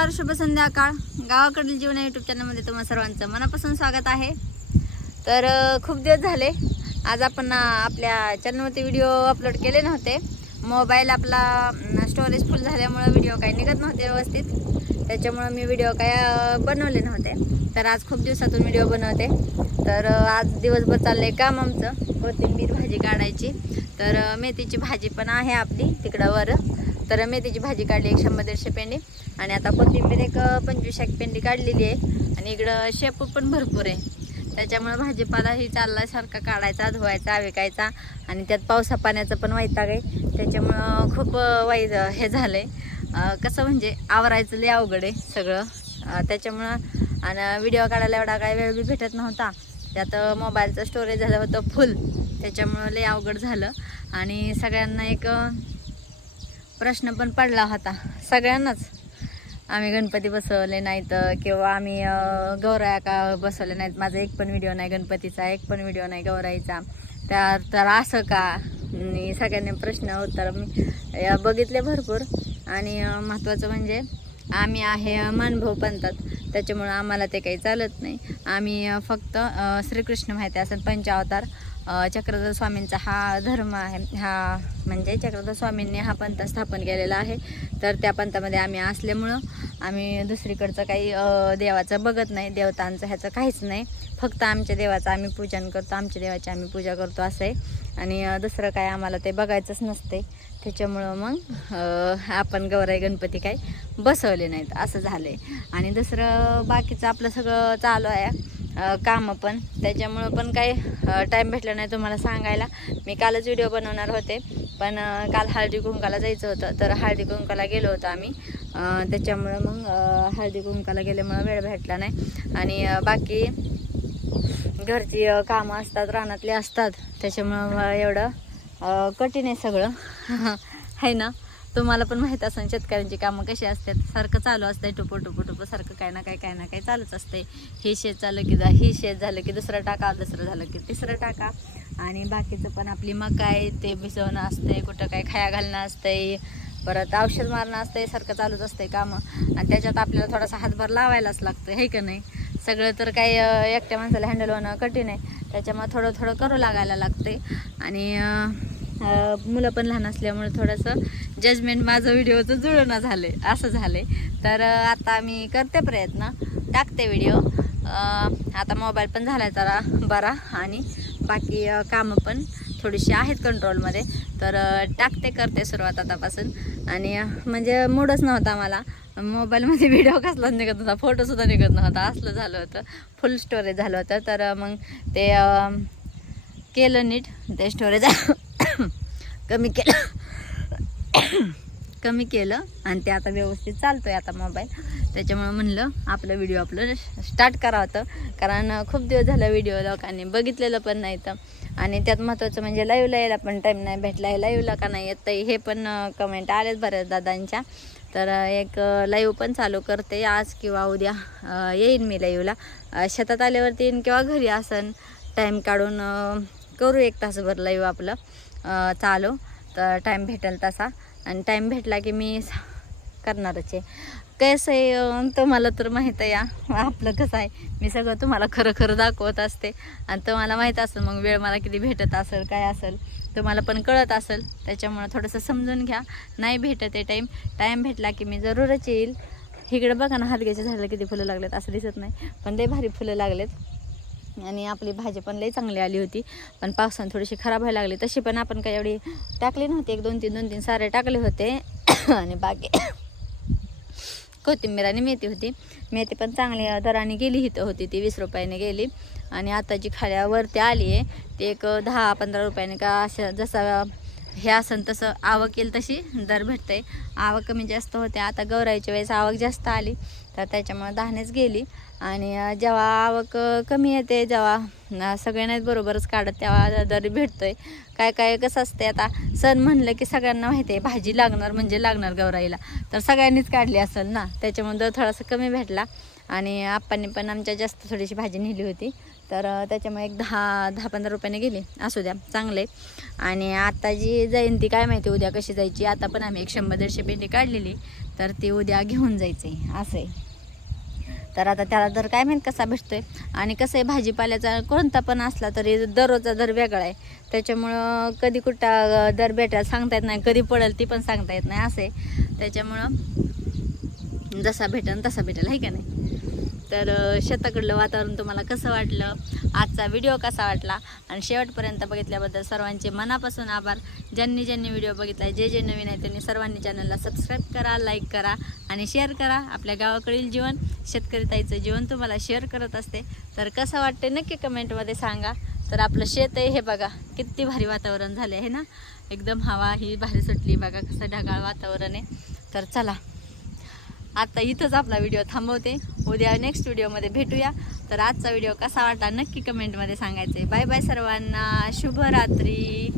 नमस्कार शुभ संध्याकाळ. गावाकडील जीवन यूट्यूब चॅनलमध्ये तुम्हा सर्वांचं मनापासून स्वागत आहे. तर खूप दिवस झाले. आज आपण आपल्या चॅनलवरती व्हिडिओ अपलोड केले नव्हते. मोबाईल आपला स्टोरेज फुल झाल्यामुळं व्हिडिओ काही निघत नव्हते व्यवस्थित. त्याच्यामुळं मी व्हिडिओ काय बनवले नव्हते. तर आज खूप दिवसातून व्हिडिओ बनवते. तर आज दिवसभर चाललंय काम आमचं. कोथिंबीर भाजी काढायची. तर मेथीची भाजी पण आहे आपली तिकडं वर. तर मेथीची भाजी काढली एक शंभर दीडशे पेंडी आणि आता कोथिंबीर एक पंचवीस एक पेंडी काढलेली आहे. आणि इकडं शेपू पण भरपूर आहे. त्याच्यामुळं भाजीपाला ही चालला सारखा काढायचा धुवायचा विकायचा आणि त्यात पावसा पाण्याचं पण वैताग आहे. त्याच्यामुळं खूप वाई हे झालं आहे कसं म्हणजे आवरायचं लय अवघड आहे सगळं. त्याच्यामुळं आणि व्हिडिओ काढायला एवढा काही वेळ बी भेटत नव्हता. त्यात मोबाईलचं स्टोरेज झालं होतं फुल त्याच्यामुळं लय अवघड झालं. आणि सगळ्यांना एक प्रश्न पण पडला होता. सगळ्यांनाच. आम्ही गणपती बसवले नाहीत किंवा आम्ही गौराया का बसवले नाहीत. माझा एक पण व्हिडिओ नाही गणपतीचा एक पण व्हिडिओ नाही गौराईचा. त्या तर असं का? आणि सगळ्यांनी प्रश्न उत्तर मी बघितले भरपूर. आणि महत्त्वाचं म्हणजे आम्ही आहे अं, मानभाऊ त्याच्यामुळं आम्हाला ते काही चालत नाही. आम्ही फक्त श्रीकृष्ण माहिती असेल पंचावतार. चक्रधर स्वामींचा हा धर्म आहे. हा म्हणजे चक्रधर स्वामींनी हा पंथ स्थापन केलेला आहे. तर त्या पंथामध्ये आम्ही असल्यामुळं आम्ही दुसरीकडचं काही देवाचं बघत नाही. देवतांचं ह्याचं काहीच नाही. फक्त आमच्या देवाचं आम्ही पूजन करतो. आमच्या देवाची आम्ही पूजा करतो असं आहे. आणि दुसरं काय आम्हाला ते बघायचंच नसते. त्याच्यामुळं मग आपण गौराई गणपती काही बसवले नाहीत. असं झालं आहे आणि दुसरं बाकीचं आपलं सगळं चालू आहे. कामं पण. त्याच्यामुळं पण काही टाईम भेटला नाही तुम्हाला सांगायला. मी कालच व्हिडिओ बनवणार होते. पण काल हळदी कुंकाला जायचं होतं. तर हळदी कुंकाला गेलो होतो आम्ही. त्याच्यामुळं मग हळदी कुंकाला गेल्यामुळं वेळ भेटला नाही. आणि बाकी घरची कामं असतात रानातली असतात. त्याच्यामुळं एवढं कठीण आहे सगळं. आहे ना? तुम्हाला पण माहीत असेल शेतकऱ्यांची कामं कशी असतात. सारखं चालू असतंय टुपो टुपो टुपो सारखं काय ना काय काय ना काय चालूच असतंय. हे शेत चाललं की जा हे शेत झालं की दुसरं टाका दुसरं झालं की तिसरं टाका. आणि बाकीचं पण आपली मकाय ते भिजवणं असतंय कुठं काय खाया घालणं असतंय परत औषध मारणं असतंय सारखं चालूच असतंय कामं. आणि त्याच्यात आपल्याला थोडासा हातभार लावायलाच लागतं हे का नाही? सगळं तर काही एकट्या माणसाला हँडल होणं कठीण आहे. त्याच्यामुळे थोडं थोडं करू लागायला लागते आणि मुलं पण लहान असल्यामुळे थोडंसं जजमेंट माझं व्हिडिओचं जुळणं झालं असं झालं. तर आता मी करते प्रयत्न. टाकते व्हिडिओ. आता मोबाईल पण झाला आहे जरा बरा आणि बाकी कामं पण थोडीशी आहेत कंट्रोलमध्ये तर टाकते करते सुरुवात आतापासून. आणि म्हणजे मूडच नव्हता मला. मोबाईलमध्ये व्हिडिओ कसलाच निघत नव्हता फोटोसुद्धा निघत नव्हता. असलं झालं होतं. फुल स्टोरेज झालं होतं. तर मग ते केलं नीट. ते स्टोरेज कमी केलं. कमी केलं आणि ते आता व्यवस्थित चालतोय आता मोबाईल त्याच्यामुळे म्हणलं आपलं व्हिडिओ आपलं स्टार्ट करावं होतं. कारण खूप दिवस झालं व्हिडिओ लोकांनी बघितलेलं पण नाही तर. आणि त्यात महत्त्वाचं म्हणजे लाईव्हला यायला पण टाईम नाही भेटला. आहे लाईव्हला का नाही येत हे पण कमेंट आलेच बऱ्याच दादांच्या. तर एक लाईव्ह पण चालू करते आज किंवा उद्या. येईन मी लाईव्हला शेतात आल्यावरती येईन किंवा घरी असन. टाईम काढून करू एक तासभर लाईव्ह आपलं. चालू. तर टाईम भेटेल तसा. आणि टाईम भेटला की मी करणारच आहे. कसं आहे तुम्हाला तर माहीत आहे या. आपलं कसं आहे मी सगळं तुम्हाला खरं खरं दाखवत असते. आणि तुम्हाला माहीत असेल मग वेळ मला किती भेटत असेल काय असेल तुम्हाला पण कळत असेल. त्याच्यामुळं थोडंसं समजून घ्या. नाही भेटत आहे टाईम टाईम भेटला की मी जरूरच येईल. इकडे बघा ना हातग्याच्या झाडाला किती फुलं लागलेत असं दिसत नाही. पण ते भारी फुलं लागलेत. आणि आपली भाजी पण लई चांगली आली होती. पण पावसाने थोडीशी खराब व्हायला लागली. तशी पण आपण काही एवढी टाकली नव्हती. एक दोन तीन दोन तीन सारे टाकले होते. आणि बाकी कोथिंबीर आणि मेथी होती. मेथी पण चांगली दराने गेली इथं होती ती वीस रुपयाने गेली. आणि आता जी खाल्यावरती आली आहे ती एक दहा पंधरा रुपयाने का असं जसा हे असन तसं आवक येईल तशी दर भेटते आवक कमी जास्त होते. आता गौराईच्या वेळेस आवक जास्त आली तर त्याच्यामुळे धान्यच गेली. आणि जेव्हा आवक कमी येते जेव्हा सगळ्यांनाच बरोबरच काढत तेव्हा दर भेटतोय. काय काय कसं असते आता सण म्हणलं की सगळ्यांना माहिती आहे भाजी लागणार म्हणजे लागणार गौराईला. तर सगळ्यांनीच काढली असेल ना? त्याच्यामुळे दर थोडासा कमी भेटला. आणि आप्पांनी पण आमच्या जास्त थोडीशी भाजी नेली होती. तर त्याच्यामुळे एक दहा दहा पंधरा रुपयाने गेली. असू द्या चांगले. आणि आता जी जयंती काय माहिती उद्या कशी जायची? आता पण आम्ही एक शंभर दीडशे पेंडी काढलेली. तर ती उद्या घेऊन जायचं आहे असं आहे तर आता त्याला दर काय माहीत कसा भेटतो आहे आणि कसं आहे भाजीपाल्याचा कोणता पण असला तरी दररोजचा दर वेगळा आहे. त्याच्यामुळं कधी कुठं दर भेटायला सांगता येत नाही कधी पडेल ती पण सांगता येत नाही असं आहे त्याच्यामुळं जसा भेटेल तसा भेटेल आहे का नाही? तर शेताकडलं वातावरण तुम्हाला कसं वाटलं? आजचा व्हिडिओ कसा वाटला? आणि शेवटपर्यंत बघितल्याबद्दल सर्वांचे मनापासून आभार. ज्यांनी ज्यांनी व्हिडिओ बघितला जे जे नवीन आहे त्यांनी सर्वांनी चॅनलला सबस्क्राईब करा लाईक करा आणि शेअर करा. आपल्या गावाकडील जीवन शेतकरी ताईचं जीवन तुम्हाला शेअर करत असते. तर कसं वाटते नक्की कमेंटमध्ये सांगा. तर आपलं शेत आहे हे बघा किती भारी वातावरण झाले आहे ना? एकदम हवा ही भारी सुटली बघा कसं ढगाळ वातावरण आहे. तर चला आत्ता इथंच आपला व्हिडिओ थांबवते. उद्या नेक्स्ट व्हिडिओमध्ये भेटूया. तर आजचा व्हिडिओ कसा वाटला नक्की कमेंटमध्ये सांगायचं बाय बाय सर्वांना. शुभरात्री.